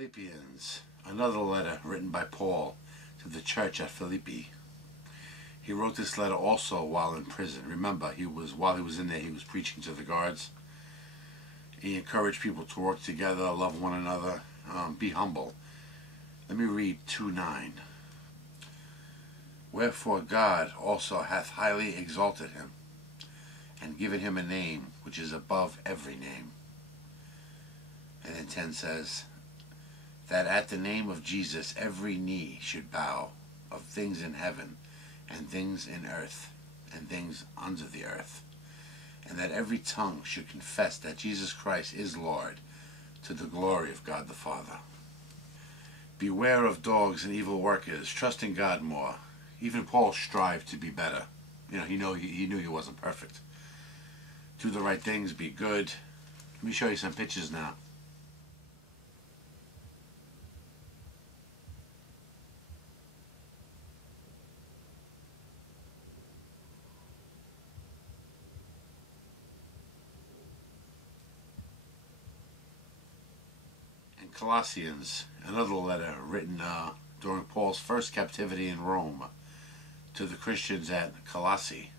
Philippians, another letter written by Paul to the church at Philippi. He wrote this letter also while in prison. Remember, while he was in there, he was preaching to the guards. He encouraged people to work together, love one another, be humble. Let me read 2:9. Wherefore God also hath highly exalted him, and given him a name which is above every name. And then 10 says, that at the name of Jesus every knee should bow, of things in heaven, and things in earth, and things under the earth, and that every tongue should confess that Jesus Christ is Lord, to the glory of God the Father. Beware of dogs and evil workers, trust in God more. Even Paul strived to be better. He knew he wasn't perfect. Do the right things, be good. Let me show you some pictures now. Colossians, another letter written during Paul's first captivity in Rome to the Christians at Colossae.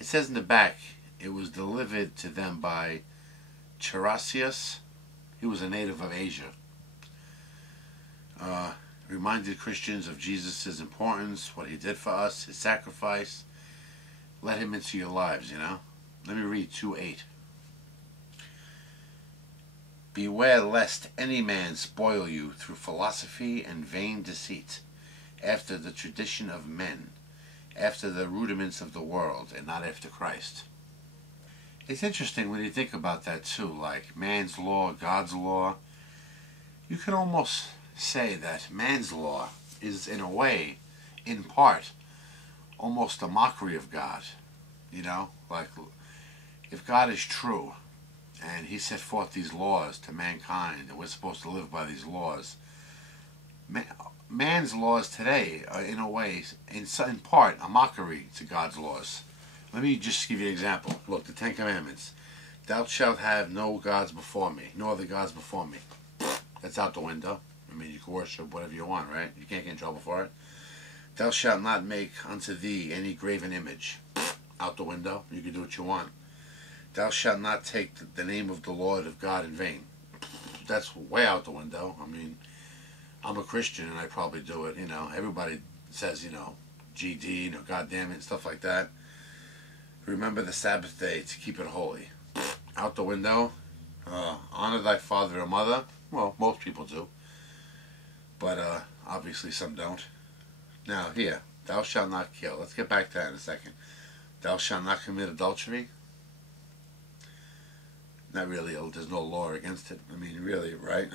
It says in the back, it was delivered to them by Cherasius. He was a native of Asia. Reminded Christians of Jesus' importance, what he did for us, his sacrifice. Let him into your lives, Let me read 2:8. Beware lest any man spoil you through philosophy and vain deceit, after the tradition of men, after the rudiments of the world, and not after Christ. It's interesting when you think about that too, like man's law, God's law. You could almost say that man's law is in a way, in part, almost a mockery of God. Like if God is true, and he set forth these laws to mankind, and we're supposed to live by these laws. Man's laws today are, in a way, in part, a mockery to God's laws. Let me just give you an example. Look, the 10 Commandments. Thou shalt have no gods before me, no other gods before me. That's out the window. You can worship whatever you want, right? You can't get in trouble for it. Thou shalt not make unto thee any graven image. Out the window. You can do what you want. Thou shalt not take the name of the Lord of God in vain. That's way out the window. I'm a Christian and I probably do it. Everybody says, GD, God damn it, and stuff like that. Remember the Sabbath day to keep it holy. Out the window. Honor thy father and mother. Well, most people do. But obviously some don't. Now here, thou shalt not kill. Let's get back to that in a second. Thou shalt not commit adultery. Not really, there's no law against it. Really, right?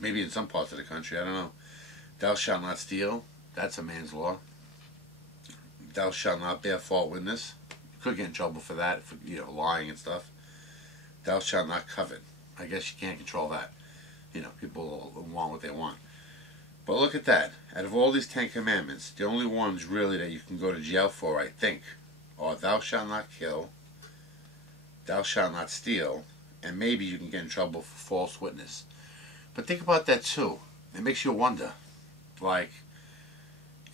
Maybe in some parts of the country, I don't know. Thou shalt not steal. That's a man's law. Thou shalt not bear false witness. You could get in trouble for that, for lying and stuff. Thou shalt not covet. I guess you can't control that. People want what they want. But look at that. Out of all these 10 commandments, the only ones really that you can go to jail for, I think, are thou shalt not kill, thou shalt not steal, and maybe you can get in trouble for false witness. But think about that too. It makes you wonder, like,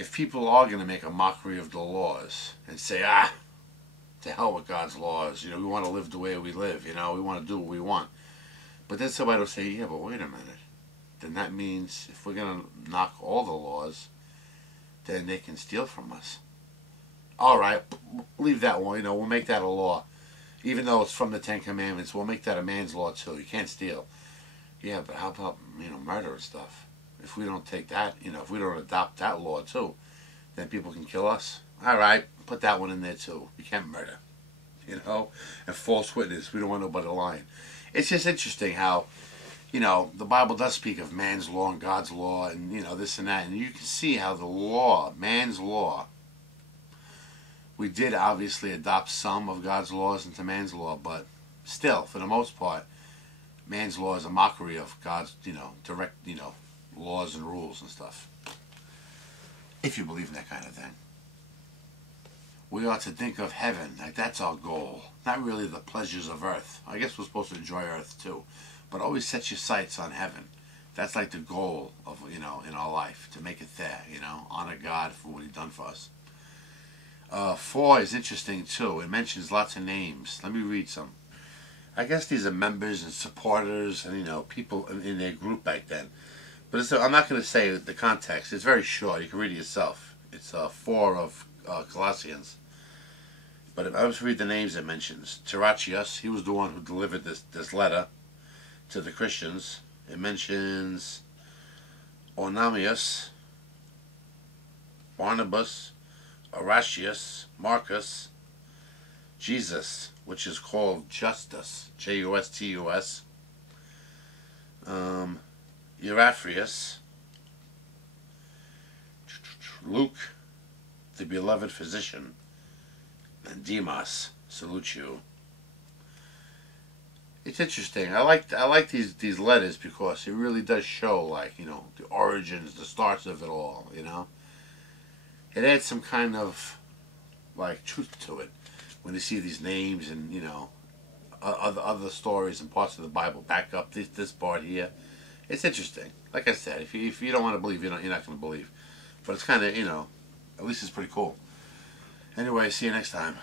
if people are going to make a mockery of the laws and say, to hell with God's laws, we want to live the way we live, we want to do what we want. But then somebody will say, yeah, but wait a minute. Then that means if we're going to knock all the laws, then they can steal from us. All right, leave that one, we'll make that a law. Even though it's from the 10 Commandments, we'll make that a man's law too. You can't steal. Yeah, but how about, murder and stuff? If we don't take that, if we don't adopt that law too, then people can kill us. All right, put that one in there too. You can't murder, and false witness. We don't want nobody lying. It's just interesting how, the Bible does speak of man's law and God's law and, this and that. And you can see how the law, man's law, we did obviously adopt some of God's laws into man's law, but still, for the most part, man's law is a mockery of God's, direct, laws and rules and stuff. If you believe in that kind of thing. We ought to think of heaven, like that's our goal. Not really the pleasures of earth. I guess we're supposed to enjoy earth too. But always set your sights on heaven. That's like the goal of, in our life, to make it there, honor God for what He done for us. 4 is interesting too. It mentions lots of names. Let me read some. I guess these are members and supporters and, people in their group back then. But I'm not going to say the context. It's very short. You can read it yourself. It's 4 of Colossians. But if I was to read the names it mentions, Teratius, he was the one who delivered this letter to the Christians. It mentions Onamius, Barnabas, Horatius, Marcus, Jesus, which is called Justus, Justus, Euaphraius, Luke, the beloved physician, and Demas salute you. It's interesting. I like these letters because it really does show, the origins, the starts of it all. It adds some kind of truth to it when you see these names and other stories and parts of the Bible back up this part here. It's interesting. Like I said, if you don't want to believe, you're not going to believe. But it's kind of, at least it's pretty cool. Anyway, see you next time.